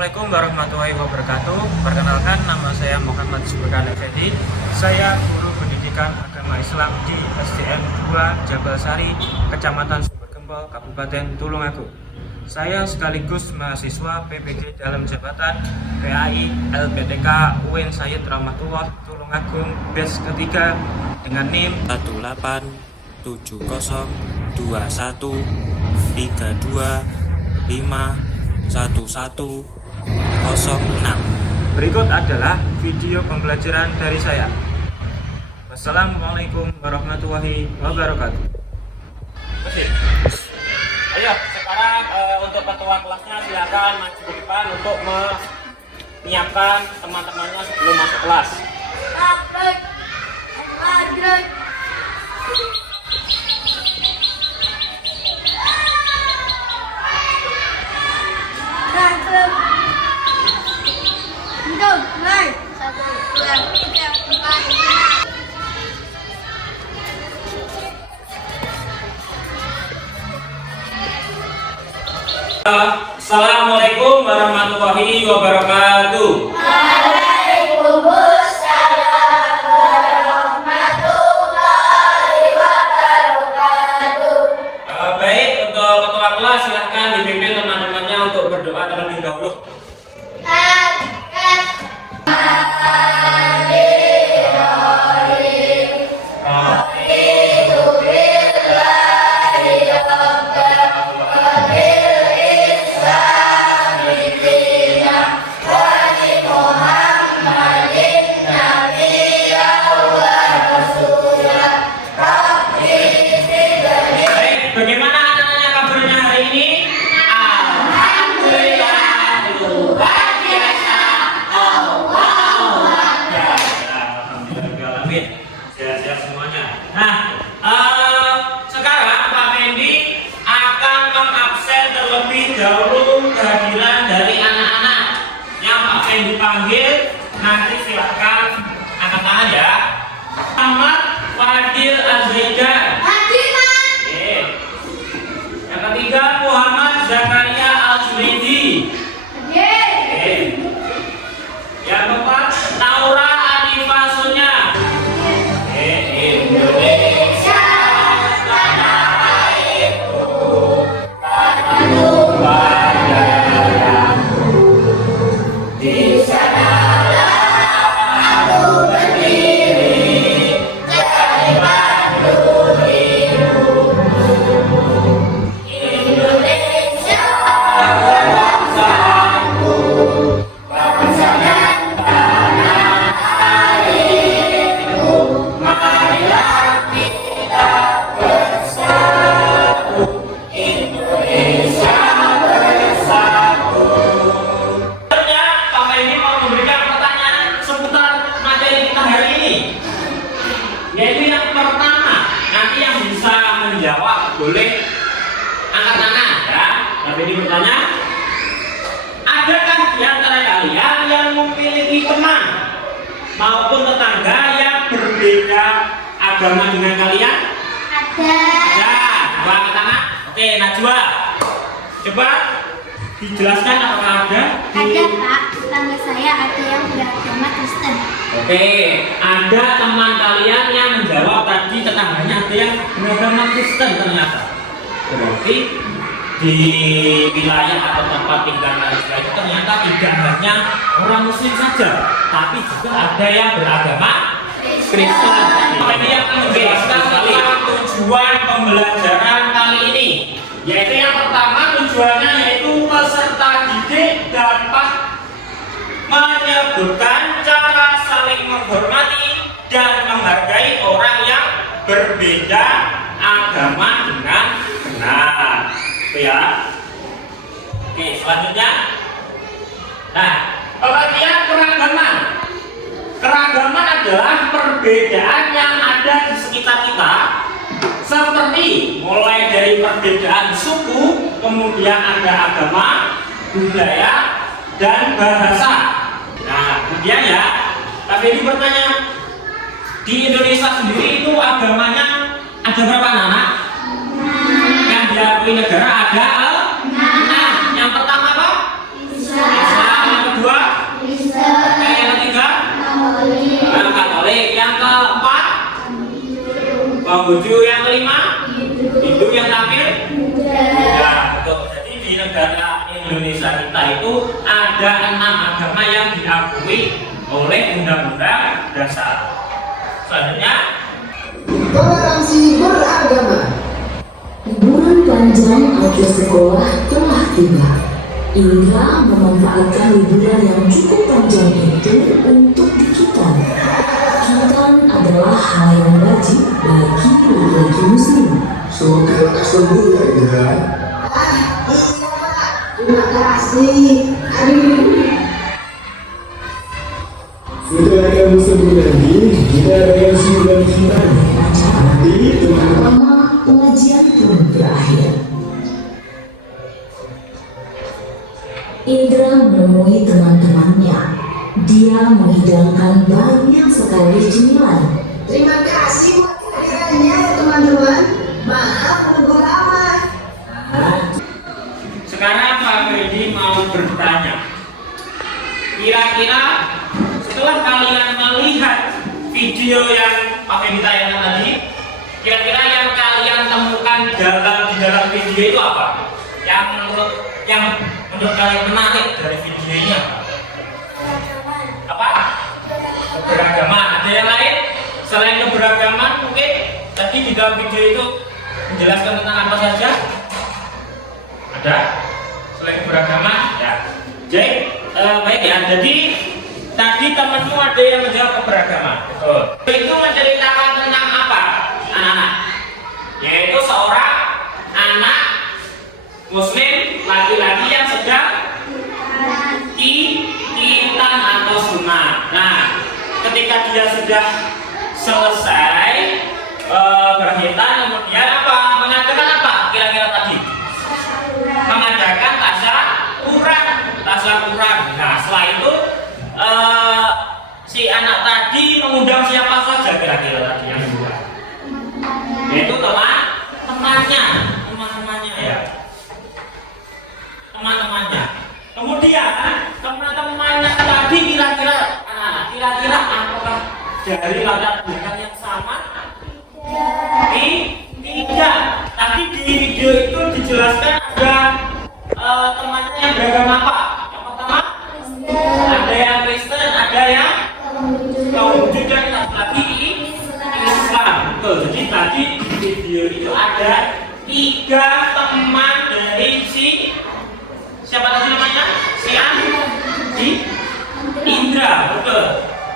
Assalamualaikum warahmatullahi wabarakatuh. Perkenalkan, nama saya Muhammad Subhan Effendi. Saya guru pendidikan agama Islam di SDN 2 Jabal Sari, Kecamatan Sumbergempol, Kabupaten Tulungagung. Saya sekaligus mahasiswa PPG dalam jabatan PAI LPTK UIN Sayyid Rahmatullah Tulungagung batch ketiga dengan NIM 18701321106. Berikut adalah video pembelajaran dari saya. Wassalamualaikum warahmatullahi wabarakatuh. Ayo, sekarang untuk ketua kelasnya silakan maju ke depan untuk menyiapkan teman-temannya sebelum masuk kelas. Assalamualaikum warahmatullahi wabarakatuh. Waalaikumsalam warahmatullahi wabarakatuh. Baik, untuk ketua kelas silahkan dipimpin teman-temannya untuk berdoa terlebih dahulu. Bagaimana anak-anaknya kabarnya hari ini? Alhamdulillah, luar biasa. Alhamdulillah, sehat-sehat semuanya. Nah, sekarang Pak Fendi akan mengabsen terlebih dahulu kehadiran dari anak-anak yang Pak Fendi panggil. Nanti silakan angkat tangan ya. Muhammad Fadil Azhaidan. Yang ketiga Muhammad Zakaria Al-Zubedi. Yang keempat Naura Anifah Sunya. Indonesia tanah airku, tanah tumpah darahku. Di sanalah aku berdiri, jadi pandu Indonesia bangsaku, bangsa dan tanah airku. Marilah kita bersatu, Indonesia bersatu. Selanjutnya, Bapak ini mau memberikan pertanyaan seputar materi kita hari ini, yaitu yang pertama. Nanti yang bisa menjawab boleh angkat tangan ya. Tapi ini bertanya, adakah di antara kalian yang memiliki teman maupun tetangga yang berbeda agama dengan kalian? Ada. Coba angkat tangan. Oke, Najwa. Coba dijelaskan apakah ada? Ada Pak, tetangga saya ada yang beragama Kristen. Oke, ada teman kalian yang menjawab tadi tetangganya ada yang beragama Kristen ternyata. Berarti di wilayah atau tempat tinggal Najwa itu ternyata tidak hanya orang Muslim saja, tapi juga ada yang beragama Kristen. Ini yang menjelaskan tentang tujuan pembelajaran kali ini, yaitu yang pertama tujuannya yaitu peserta didik dapat menyebutkan cara saling menghormati dan menghargai orang yang berbeda agama dengan benar. Itu ya. Oke, selanjutnya. Nah, pengertian keragaman. Keragaman adalah perbedaan yang ada di sekitar kita, seperti mulai dari perbedaan suku, kemudian ada agama, budaya, dan bahasa. Nah, kemudian ya, tapi ini bertanya, di Indonesia sendiri itu agamanya ada berapa anak? Yang diakui negara ada 6. Yang pertama apa? Islam. bojo yang kelima, hidung yang terakhir. Ya, betul. Jadi di negara Indonesia kita itu ada 6 agama yang diakui oleh Undang-Undang Dasar. Selanjutnya, toleransi beragama. Liburan panjang akhir sekolah telah tiba. Indra memanfaatkan liburan yang cukup panjang itu untuk dikitan. Kitan adalah hal yang wajib bagi laki muslim. So, terima kasih dulu ya Indra. Terima kasih. Setelah kamu sembuh nanti, kita akan simpan kita. Nanti teman-teman. Lama pengajian pun berakhir. Indra menemui teman-temannya. Dia menghidangkan banyak sekali cemilan. Terima kasih buat kehadirannya teman-teman. Maaf menunggu lama. sekarang Pak Freddy mau bertanya. Kira-kira setelah kalian melihat video yang Pak Freddy tayangkan tadi, kira-kira yang kalian temukan di dalam video itu apa? Yang menurut kalian menarik dari video ini apa? Apa? Keberagaman. Ada yang lain selain keberagaman? Mungkin tadi di dalam video itu menjelaskan tentang apa saja? Ada? Selain keberagaman? Ya. Jadi baik ya. Jadi tadi temanmu ada yang menjawab keberagaman. Betul. Itu menceritakan tentang apa, anak-anak? Yaitu seorang anak Muslim laki-laki yang sedang kitan atau sunat. Nah, ketika dia sudah selesai berkhitan, kemudian apa? Mengadakan apa? Kira-kira tadi? Mengadakan tasakuran. Nah, setelah itu si anak tadi mengundang siapa saja kira-kira tadi yang dua? Yaitu teman-temannya ya. Teman-temannya. Kemudian teman-temannya tadi kira-kira apakah dari latar belakang yang sama? Tidak. Tapi di video itu dijelaskan ada temannya yang beragama apa? Yang pertama ada yang Kristen, ada yang Konghucu dan lagi Islam. Betul. Jadi tadi di video itu ada 3 teman dari siapa tadi namanya? Si Indra. Betul.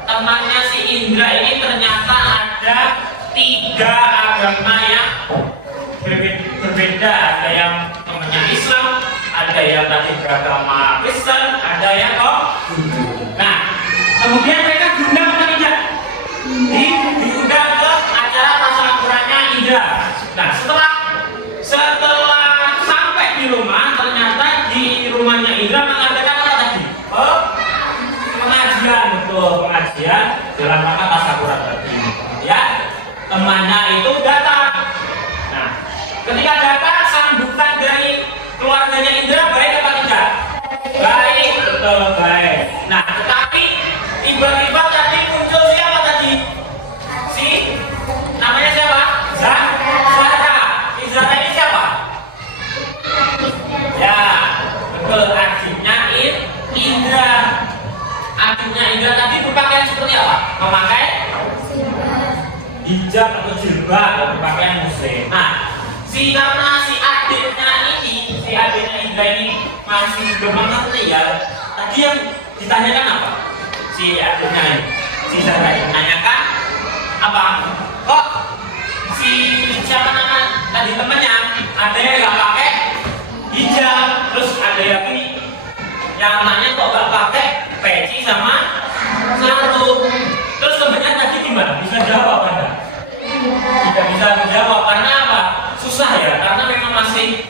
Temannya si Indra ini ternyata ada 3 agama yang berbeda. Ada yang temannya Islam, ada yang tadi beragama Kristen, ada yang Nah, kemudian mereka diundang atau tidak? Diundang ke acara tasakurannya Indra. Nah, setelah sampai di rumah, ternyata di rumahnya Indra mengadakan apa tadi? Pengajian, betul, pengajian dalam rangka tasakuran tadi. Ya, temannya itu datang. Nah, ketika datang, sambutan dari keluarganya Indra baik apa tidak? Baik, betul, baik. Nah, tetapi tiba-tiba tadi muncul siapa tadi? Namanya siapa? Zahra. Si Zahra ini siapa? Ya, betul, adiknya Indra. Adiknya Indra tadi berpakaian seperti apa? Memakai hijab atau jilbab atau berpakaian muslim. Nah, karena si adiknya Indra ini masih belum mengerti ya. Tadi yang ditanyakan apa? Si adiknya ini, si Zahra ini menanyakan apa? Kok siapa nama tadi temannya? Ada yang nggak pakai hijab, terus ada yang nanya kok nggak pakai peci sama sarung. Terus temannya tadi gimana? Bisa jawab Anda? Tidak bisa menjawab karena apa? Susah ya, karena memang masih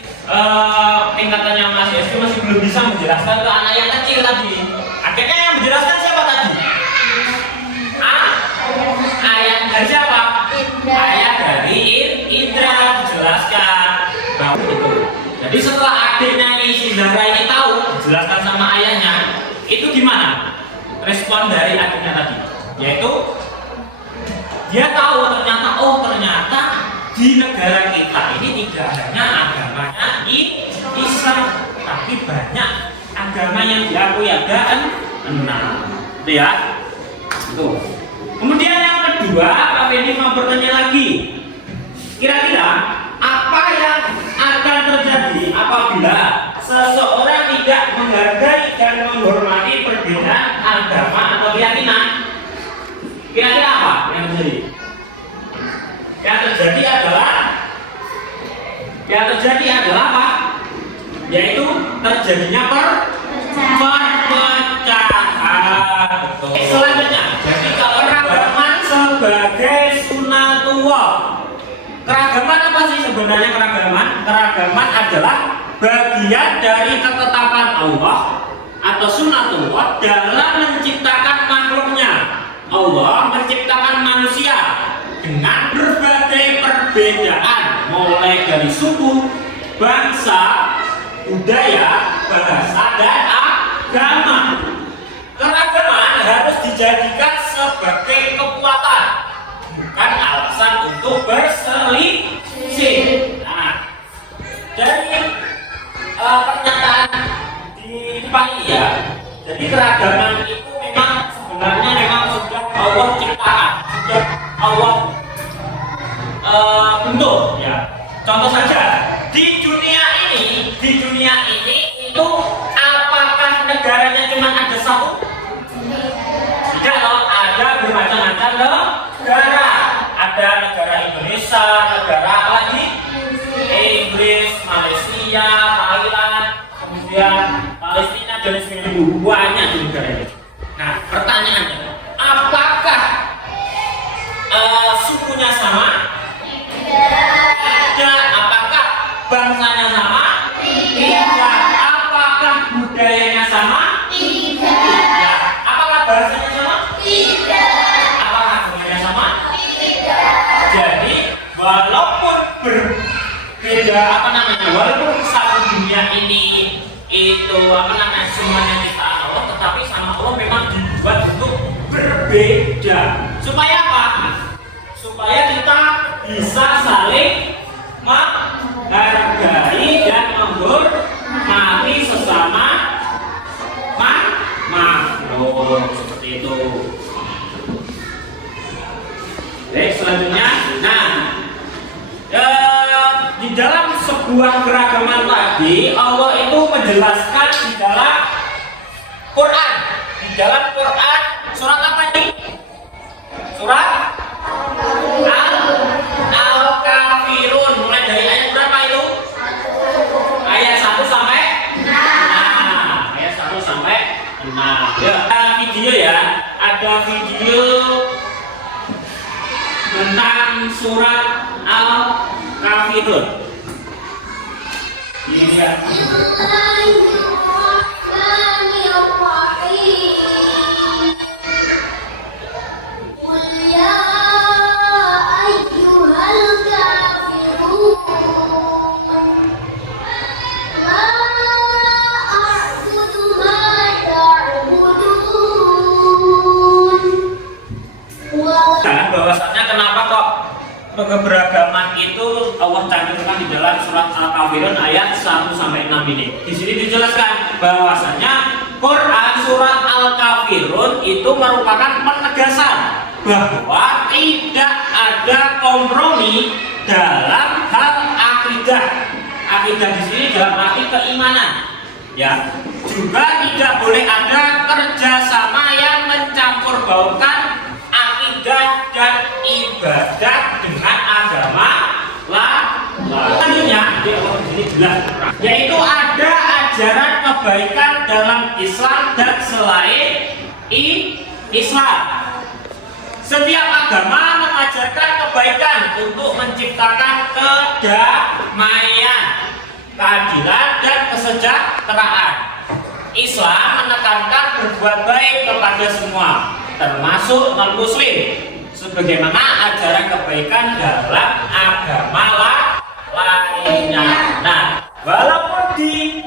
tingkatannya masih SD, masih belum bisa menjelaskan ke anak yang kecil tadi. Akhirnya yang menjelaskan siapa tadi? Ayah dari siapa? Ayah dari Indra dijelaskan bahwa itu. Jadi setelah adiknya ini si Zahra ini tahu, dijelaskan sama ayahnya, itu gimana? Respon dari adiknya tadi, yaitu dia tahu ternyata di negara kita ini tidak hanya agamanya Islam, tapi banyak agama yang diakui, ada 6. Lihat itu. Kemudian yang kedua, Pak Fendi mau bertanya lagi, kira-kira apa yang akan terjadi apabila seseorang tidak menghargai dan menghormati perbedaan agama atau keyakinan? Kira-kira apa yang terjadi? Yang terjadi adalah apa? Yaitu terjadinya perpecahan. Betul. Selanjutnya, jadi keragaman sebagai sunatullah. Keragaman apa sih sebenarnya keragaman? Keragaman adalah bagian dari ketetapan Allah atau sunatullah dalam menciptakan makhluknya. Allah menciptakan manusia dengan berbagai perbedaan, mulai dari suku, bangsa, budaya, bahasa, dan agama. Keragaman harus dijadikan sebagai kekuatan, bukan alasan untuk berselisih. Nah, dari pernyataan di depan ini ya, jadi keragaman itu memang sebenarnya sudah Allah ciptakan, sudah Allah bentuk ya. Contoh saja di dunia ini itu apakah negaranya cuma ada satu? Tidak loh, ada bermacam-macam negara. Ada negara Indonesia, negara apa lagi? Inggris, Malaysia, Thailand, kemudian Palestina dan sebagainya, banyak di negara ini. Nah, pertanyaannya, apakah sukunya sama? Tidak. Apakah bangsanya sama? Tidak. Apakah budayanya sama? Tidak. Apakah bahasanya sama? Tidak. Apakah agamanya sama? Tidak. Jadi walaupun berbeda walaupun satu dunia ini itu semuanya ciptaan Allah, tetapi sama Allah memang dibuat untuk berbeda. Supaya apa? Supaya kita bisa saling menghargai dan menghormati sesama makhluk, seperti itu. Baik, selanjutnya, di dalam sebuah keragaman tadi Allah itu menjelaskan di dalam Quran. Di dalam Quran surat apa ini? Surat Al-Kafirun. Mulai dari ayat berapa itu? Ayat 1 sampai 6. Ayat 1 sampai 6. Ya, ada video ya. Ada video tentang surat Al-Kafirun. Ini ya. Bahwasannya kenapa kok keberagaman itu Allah cantumkan di dalam surat Al-Kafirun ayat 1 sampai 6 ini. Di sini dijelaskan bahwasanya Quran surat Al-Kafirun itu merupakan penegasan bahwa tidak ada kompromi dalam hal akidah. Akidah di sini dalam arti keimanan. Ya, juga tidak boleh ada kerjasama yang mencampur baurkan akidah dan ibadah dengan agama lainnya. Yaitu ada ajaran kebaikan dalam Islam dan selain Islam. Setiap agama mengajarkan kebaikan untuk menciptakan kedamaian, keadilan, dan kesejahteraan. Islam menekankan berbuat baik kepada semua, termasuk non-muslim, sebagaimana ajaran kebaikan dalam agama lainnya. Nah, walaupun di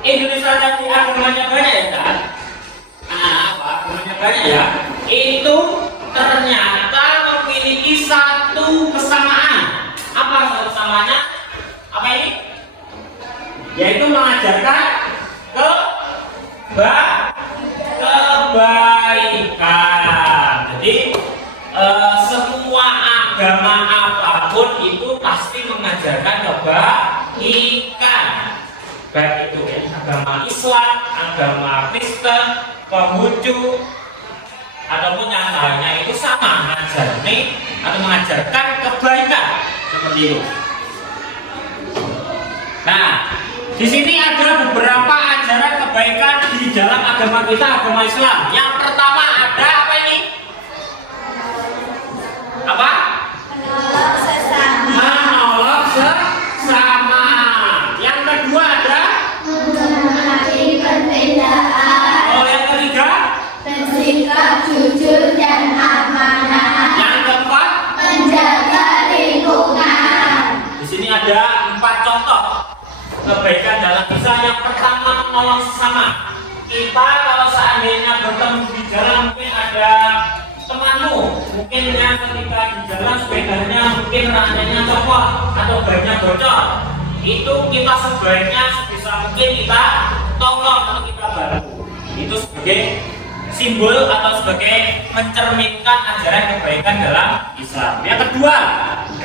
Indonesia tadi agamanya banyak ya kan? Agamanya banyak ya, itu ternyata memiliki satu kesamaan. yaitu mengajarkan kebaikan. Jadi semua agama apapun itu pasti mengajarkan kebaikan, baik itu agama Islam, agama Kristen, Konghucu, ataupun yang lainnya itu sama mengajarkan kebaikan seperti itu. Nah, di sini ada beberapa ajaran kebaikan di dalam agama kita, agama Islam. Yang pertama ada apa ini? Apa? Menolong sesama. Menolong sesama. Yang kedua ada? Menghormati perbedaan. Oh, yang ketiga? Bersikap jujur dan amanah. Yang keempat? Menjaga lingkungan. Di sini ada 4 contoh kebaikan dalam Islam. Yang pertama, menolong sesama. Kita kalau seandainya bertemu di jalan, mungkin ada temanmu, mungkin yang ketika di jalan sepedanya mungkin rantainya copot atau bannya bocor, itu kita sebaiknya sebisa mungkin kita tolong atau kita bantu. Itu sebagai simbol atau sebagai mencerminkan ajaran kebaikan dalam Islam. Yang kedua,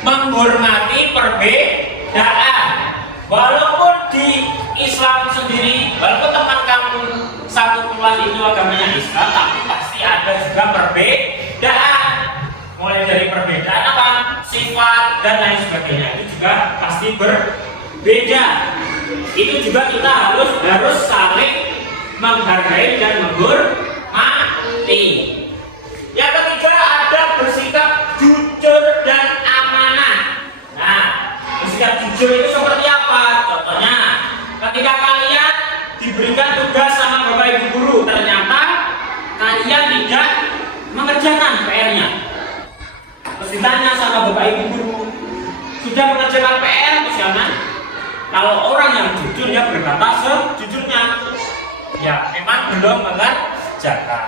menghormati perbedaan. Walaupun di Islam sendiri, walaupun teman kamu satu kelas itu agamanya Islam, tapi pasti ada juga perbedaan. Mulai dari perbedaan apa? Sifat dan lain sebagainya, itu juga pasti berbeda. Itu juga kita harus saling menghargai dan menghormati. Yang ketiga ada bersikap jujur dan amanah. Nah, bersikap jujur itu seperti apa? Contohnya, ketika kalian diberikan tugas sama bapak ibu guru, ternyata kalian tidak mengerjakan PR-nya. Terus ditanya sama bapak ibu guru, sudah mengerjakan PR misalnya? Kalau orang yang jujur, dia berkata sejujurnya, ya memang belum mengerjakan.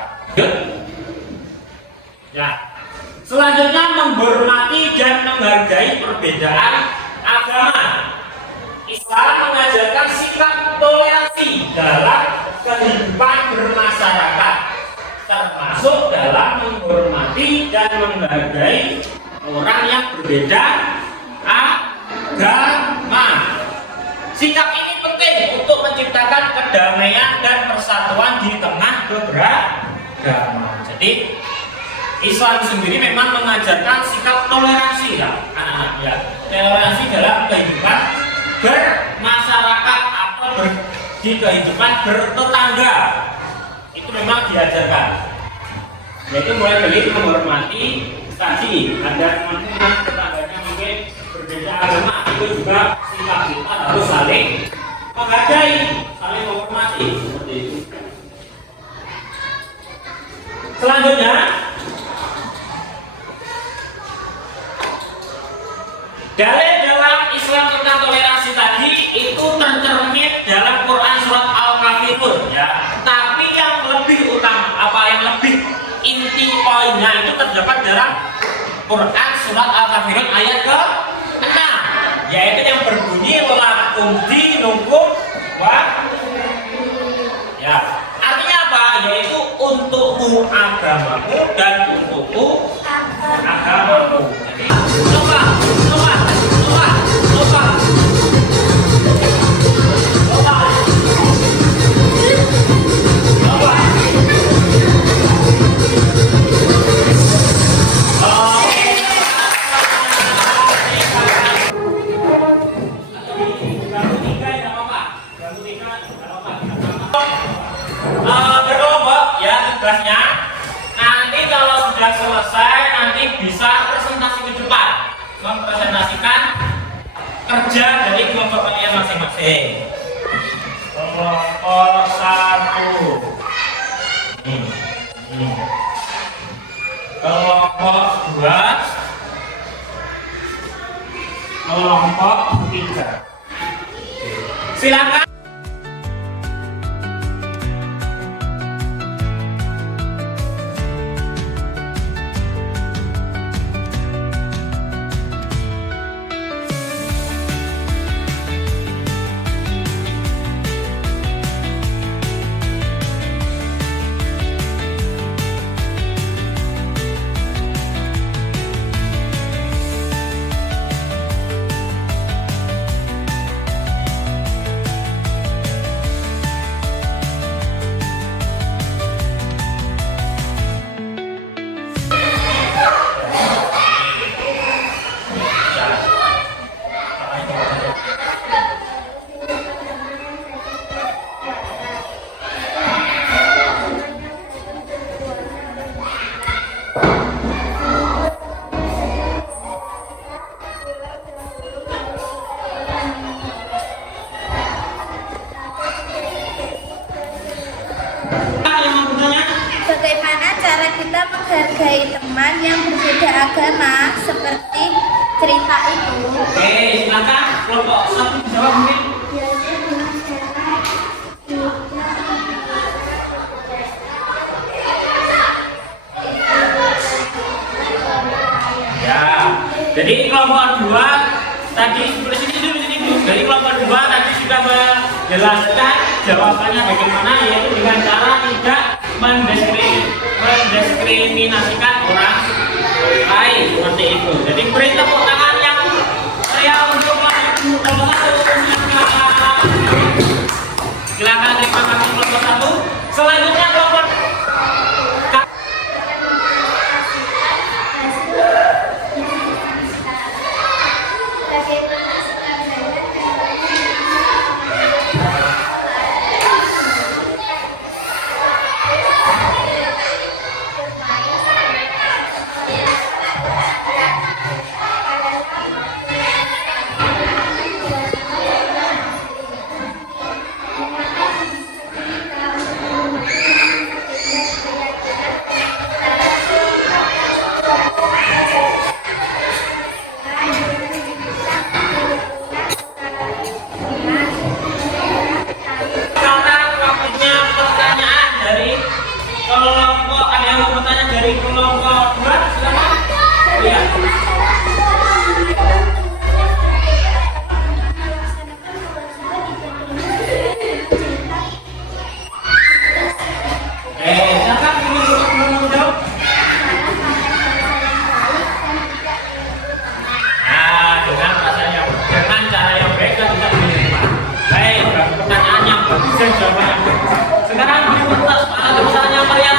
Ya. Selanjutnya menghormati dan menghargai perbedaan agama. Islam mengajarkan sikap toleransi dalam kehidupan bermasyarakat, termasuk dalam menghormati dan menghargai orang yang berbeda agama. Sikap ini penting untuk menciptakan kedamaian dan persatuan di tengah keberagaman. Jadi Islam sendiri memang mengajarkan sikap toleransi ya, anak-anak ya. Toleransi dalam kehidupan bermasyarakat atau di kehidupan bertetangga. Itu memang diajarkan. Yaitu mulai dari menghormati tadi, ada teman-teman tetangganya mungkin berbeda agama, itu juga sikap kita harus saling menghargai, saling menghormati seperti itu. Selanjutnya, dalil dalam Islam tentang toleransi tadi itu tercermin dalam Quran surat Al-Kafirun ya. Tapi yang lebih utama, yang lebih inti poinnya itu terdapat dalam Quran surat Al-Kafirun ayat ke-6, yaitu yang berbunyi lakum dinukum wa ya. Artinya apa? Yaitu untukmu agamamu dan untukku agamamu. Jadi coba berkelompok ya tugasnya. Nanti kalau sudah selesai nanti bisa presentasi ke depan, mempresentasikan kerja dari kelompok kalian masing-masing. Kelompok 1 kelompok 2, kelompok 3. Silakan. Apa yang mau bertanya? Bagaimana cara kita menghargai teman yang berbeda agama seperti cerita itu? Oke, silakan kelompok satu jawab mungkin. Ya, jadi kelompok dua tadi sini dulu. Jadi kelompok dua tadi sudah menjelaskan jawabannya bagaimana, yaitu dengan cara tidak mendiskriminasikan orang lain seperti itu. Jadi beri tepuk tangan yang saya untuk kelompok satu. Silakan terima kasih kelompok satu. Selanjutnya kelompok kelompok ada yang mau bertanya dari kelompok dua, silakan. Iya. Silakan belum jawab. Nah, dengan rasanya, dengan cara yang baik dan tidak menerima. Baik, pertanyaan yang bagus dan jawaban yang bagus. Sekarang pertanyaan kalian.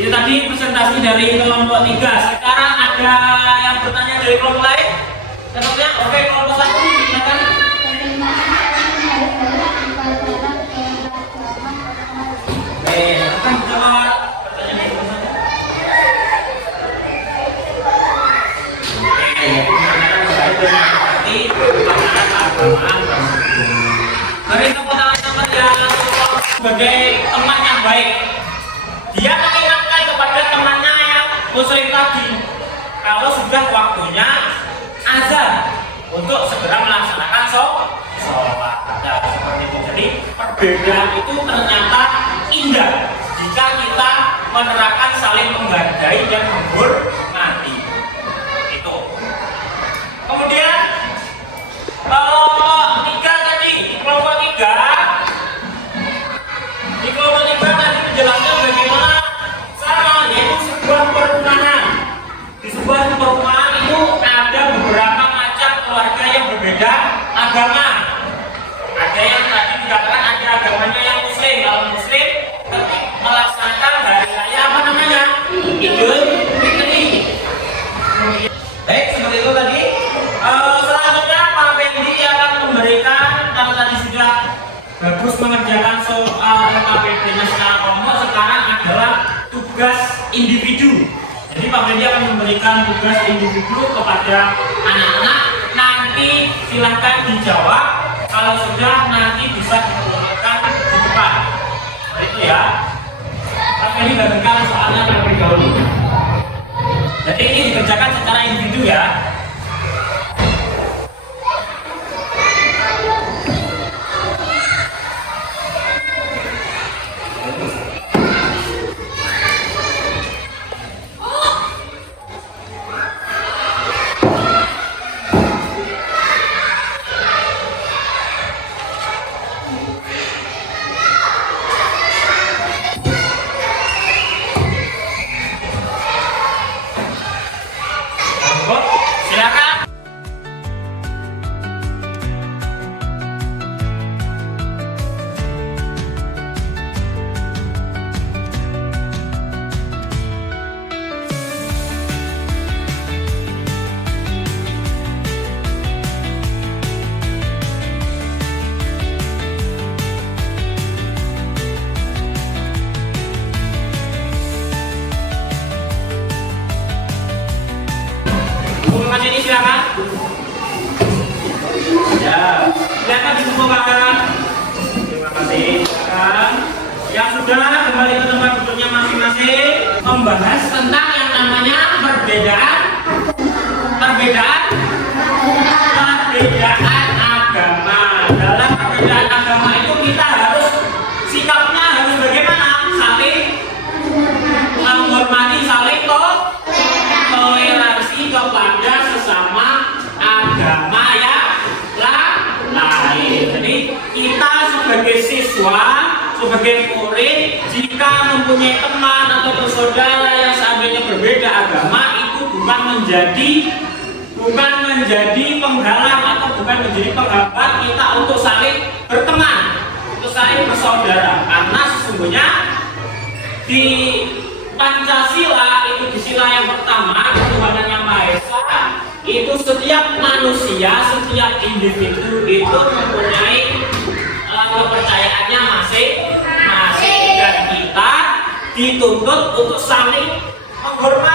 Itu tadi presentasi dari kelompok 3. Sekarang ada yang bertanya dari kelompok lain? Tentunya, oke, kelompok 1 silakan. Akan jawab pertanyaan yang bertanya. Dari kepotaan yang sebagai teman yang baik, dia mengingatkan kepada temannya yang muslim tadi kalau sudah waktunya azan untuk segera melaksanakan sholat. Seperti itu. Jadi perbedaan itu ternyata indah jika kita menerapkan saling menghargai dan menghormati. Itu. Kemudian kelompok 3 tadi, kelompok 3 di kelompok 3 tadi menjelaskan bagaimana sama, yaitu sebuah perumahan. Di sebuah perumahan itu ada beberapa macam keluarga yang berbeda agama. Ada yang tadi dikatakan ada agamanya yang muslim. Kalau muslim melaksanakan hari raya apa namanya? Idul Fitri. Baik, seperti itu tadi. Selanjutnya Pak Fendi akan memberikan, karena tadi sudah bagus mengerjakan soal LKPD-nya secara kelompok, sekarang adalah tugas individu. Jadi Pak Fendi akan memberikan tugas individu kepada anak-anak. Nanti silahkan dijawab. Kalau sudah, nanti bisa dikumpulkan di depan. Itu ya. Pak Fendi berikan soalnya terlebih dahulu. Jadi ini dikerjakan secara individu ya. Silakan dikumpulkan. Terima kasih. Silakan. Yang sudah kembali ke tempat duduknya masing-masing, membahas tentang yang namanya perbedaan agama. Dalam perbedaan agama itu kita harus sikapnya harus bagaimana? Saling menghormati, saling toleransi kepada sesama agama yang lain. Jadi kita sebagai siswa, sebagai murid, jika mempunyai teman atau bersaudara yang seandainya berbeda agama, itu bukan menjadi penghalang atau bukan menjadi penghambat kita untuk saling berteman, untuk saling bersaudara. Karena sesungguhnya di Pancasila itu di sila yang pertama, ketuhanan yang Maha Esa, itu setiap manusia, setiap individu itu mempunyai kepercayaannya masing-masing, dan kita dituntut untuk saling menghormati